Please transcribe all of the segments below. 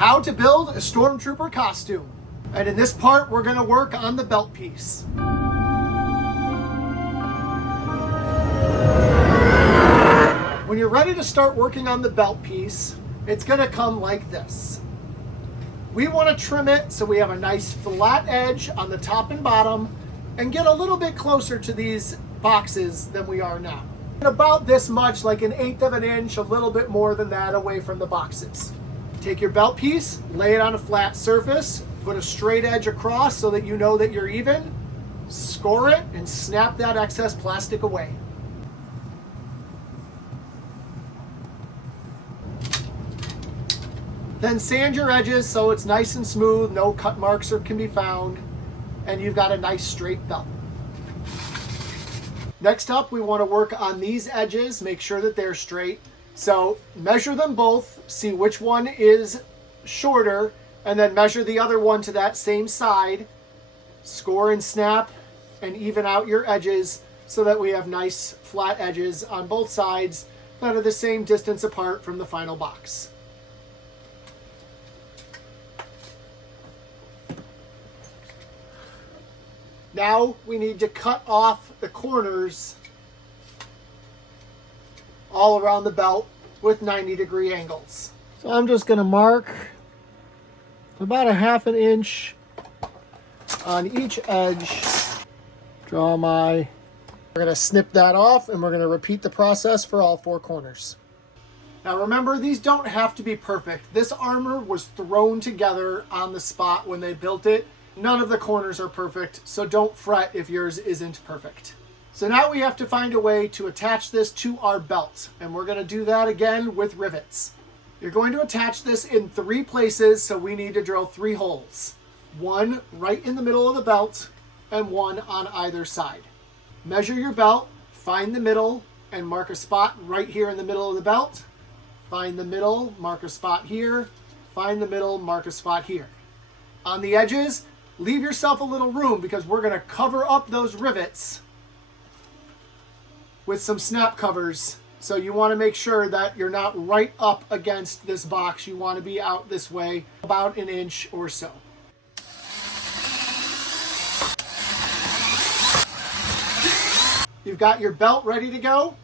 how to build a Stormtrooper costume. And in this part, we're going to work on the belt piece. When you're ready to start working on the belt piece, it's going to come like this. We want to trim it so we have a nice flat edge on the top and bottom and get a little bit closer to these boxes than we are now. And about this much, like 1/8 of an inch, a little bit more than that away from the boxes. Take your belt piece, lay it on a flat surface, put a straight edge across so that you know that you're even, score it, and snap that excess plastic away. Then sand your edges so it's nice and smooth, no cut marks can be found, and you've got a nice straight belt. Next up, we want to work on these edges, make sure that they're straight. So measure them both, see which one is shorter, and then measure the other one to that same side. Score and snap and even out your edges so that we have nice flat edges on both sides that are the same distance apart from the final box. Now we need to cut off the corners all around the belt with 90-degree angles. So I'm just going to mark about 1/2 inch on each edge. We're going to snip that off, and we're going to repeat the process for all 4 corners. Now remember, these don't have to be perfect. This armor was thrown together on the spot when they built it. None of the corners are perfect, so don't fret if yours isn't perfect. So now we have to find a way to attach this to our belt, and we're going to do that again with rivets. You're going to attach this in 3 places, so we need to drill 3 holes. 1 right in the middle of the belt, and 1 on either side. Measure your belt, find the middle, and mark a spot right here in the middle of the belt. Find the middle, mark a spot here. Find the middle, mark a spot here. On the edges, leave yourself a little room because we're going to cover up those rivets with some snap covers. So you want to make sure that you're not right up against this box. You want to be out this way about 1 inch or so. You've got your belt ready to go.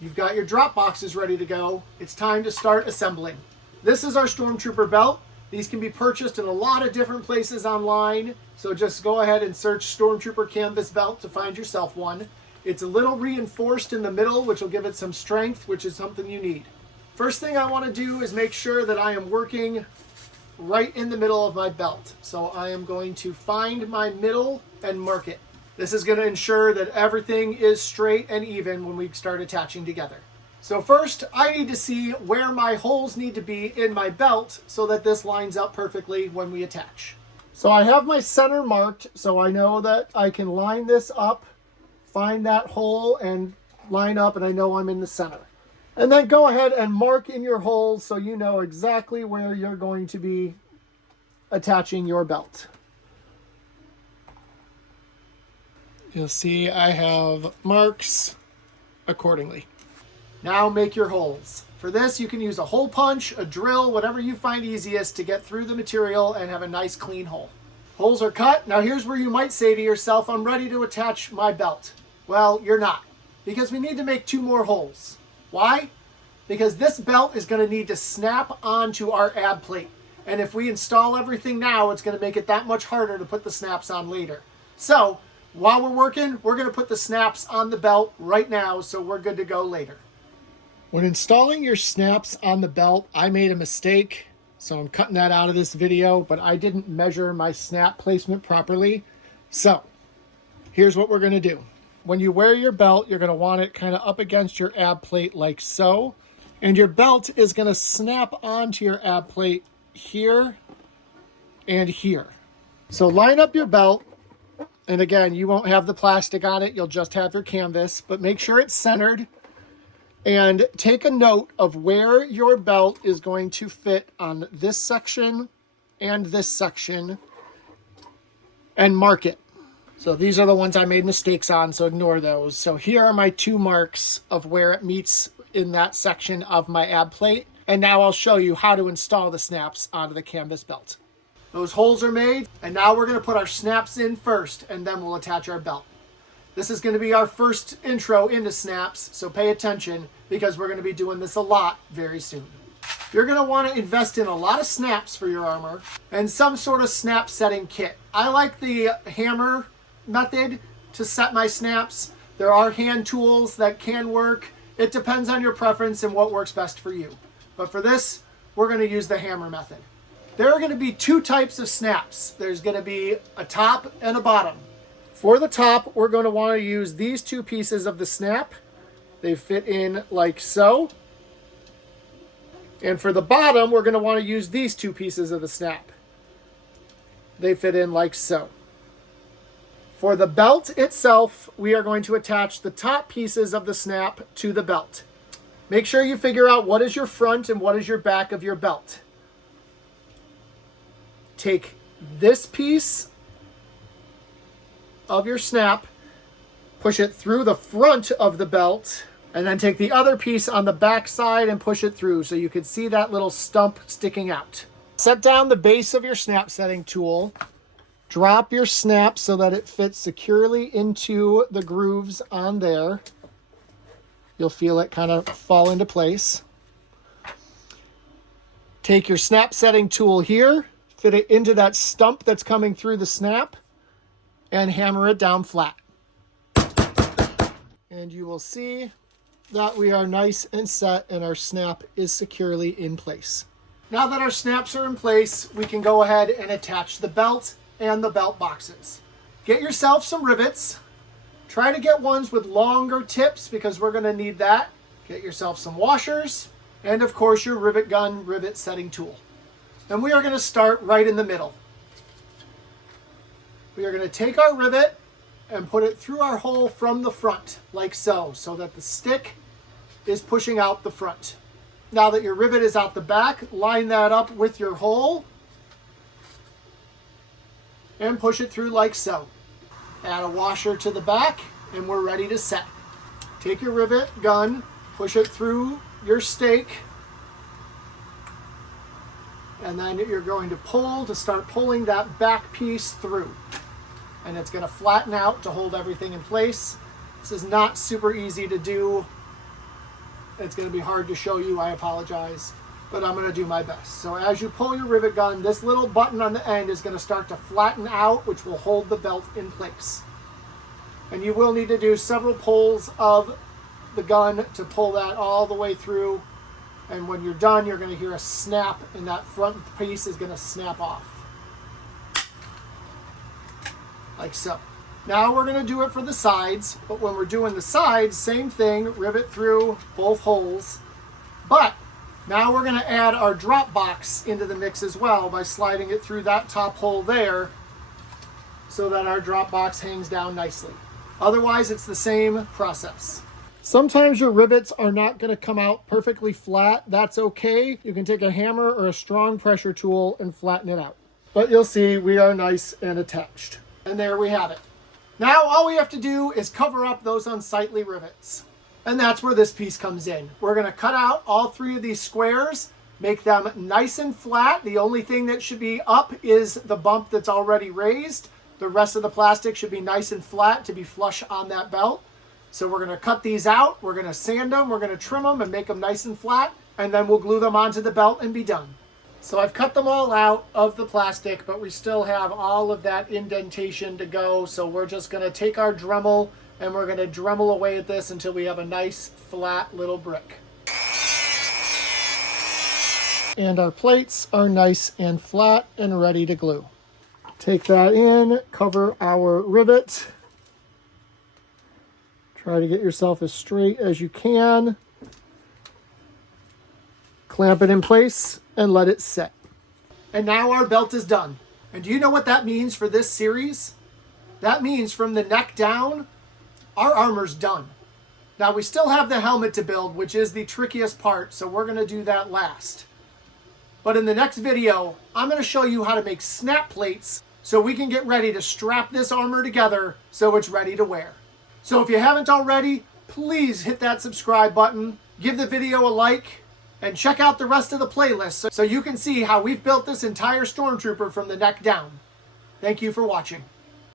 You've got your drop boxes ready to go. It's time to start assembling. This is our Stormtrooper belt. These can be purchased in a lot of different places online, so just go ahead and search Stormtrooper canvas belt to find yourself one. It's a little reinforced in the middle, which will give it some strength, which is something you need. First thing I want to do is make sure that I am working right in the middle of my belt. So I am going to find my middle and mark it. This is going to ensure that everything is straight and even when we start attaching together. So first, I need to see where my holes need to be in my belt so that this lines up perfectly when we attach. So I have my center marked, so I know that I can line this up, find that hole, and line up, and I know I'm in the center. And then go ahead and mark in your holes so you know exactly where you're going to be attaching your belt. You'll see I have marks accordingly. Now make your holes. For this, you can use a hole punch, a drill, whatever you find easiest to get through the material and have a nice clean hole. Holes are cut. Now here's where you might say to yourself, I'm ready to attach my belt. Well, you're not, because we need to make 2 more holes. Why? Because this belt is going to need to snap onto our ab plate. And if we install everything now, it's going to make it that much harder to put the snaps on later. So while we're working, we're going to put the snaps on the belt right now so we're good to go later. When installing your snaps on the belt, I made a mistake, so I'm cutting that out of this video, but I didn't measure my snap placement properly. So here's what we're going to do. When you wear your belt, you're going to want it kind of up against your ab plate like so, and your belt is going to snap onto your ab plate here and here. So line up your belt, and again, you won't have the plastic on it, you'll just have your canvas, but make sure it's centered. And take a note of where your belt is going to fit on this section and this section and mark it. So these are the ones I made mistakes on, so ignore those. So here are my 2 marks of where it meets in that section of my ab plate. And now I'll show you how to install the snaps onto the canvas belt. Those holes are made, and now we're going to put our snaps in first, and then we'll attach our belt. This is going to be our first intro into snaps, so pay attention because we're going to be doing this a lot very soon. You're going to want to invest in a lot of snaps for your armor and some sort of snap setting kit. I like the hammer method to set my snaps. There are hand tools that can work. It depends on your preference and what works best for you. But for this, we're going to use the hammer method. There are going to be two types of snaps. There's going to be a top and a bottom. For the top, we're going to want to use these two pieces of the snap. They fit in like so. And for the bottom, we're going to want to use these two pieces of the snap. They fit in like so. For the belt itself, we are going to attach the top pieces of the snap to the belt. Make sure you figure out what is your front and what is your back of your belt. Take this piece of your snap, push it through the front of the belt, and then take the other piece on the back side and push it through so you can see that little stump sticking out. Set down the base of your snap setting tool. Drop your snap so that it fits securely into the grooves on there. You'll feel it kind of fall into place. Take your snap setting tool here, fit it into that stump that's coming through the snap, and hammer it down flat. And you will see that we are nice and set and our snap is securely in place. Now that our snaps are in place, we can go ahead and attach the belt and the belt boxes. Get yourself some rivets. Try to get ones with longer tips because we're going to need that. Get yourself some washers and of course your rivet gun rivet setting tool. And we are going to start right in the middle. We are going to take our rivet and put it through our hole from the front, like so that the stick is pushing out the front. Now that your rivet is out the back, line that up with your hole and push it through like so. Add a washer to the back and we're ready to set. Take your rivet gun, push it through your stake, and then you're going to start pulling that back piece through. And it's going to flatten out to hold everything in place. This is not super easy to do. It's going to be hard to show you, I apologize, but I'm going to do my best. So as you pull your rivet gun, this little button on the end is going to start to flatten out, which will hold the belt in place. And you will need to do several pulls of the gun to pull that all the way through. And when you're done, you're going to hear a snap, and that front piece is going to snap off. Like so. Now we're going to do it for the sides, but when we're doing the sides, same thing, rivet through both holes. But now we're going to add our drop box into the mix as well by sliding it through that top hole there so that our drop box hangs down nicely. Otherwise, it's the same process. Sometimes your rivets are not going to come out perfectly flat. That's okay. You can take a hammer or a strong pressure tool and flatten it out. But you'll see we are nice and attached. And there we have it. Now all we have to do is cover up those unsightly rivets. And that's where this piece comes in. We're going to cut out all three of these squares, make them nice and flat. The only thing that should be up is the bump that's already raised. The rest of the plastic should be nice and flat to be flush on that belt. So we're going to cut these out. We're going to sand them. We're going to trim them and make them nice and flat. And then we'll glue them onto the belt and be done. So I've cut them all out of the plastic, but we still have all of that indentation to go. So we're just going to take our Dremel and we're going to Dremel away at this until we have a nice flat little brick. And our plates are nice and flat and ready to glue. Take that in, cover our rivet. Try to get yourself as straight as you can. Clamp it in place and let it set. And now our belt is done. And do you know what that means for this series? That means from the neck down, our armor's done. Now we still have the helmet to build, which is the trickiest part, so we're going to do that last. But in the next video, I'm going to show you how to make snap plates so we can get ready to strap this armor together so it's ready to wear. So if you haven't already, please hit that subscribe button, give the video a like, and check out the rest of the playlist so you can see how we've built this entire Stormtrooper from the neck down. Thank you for watching.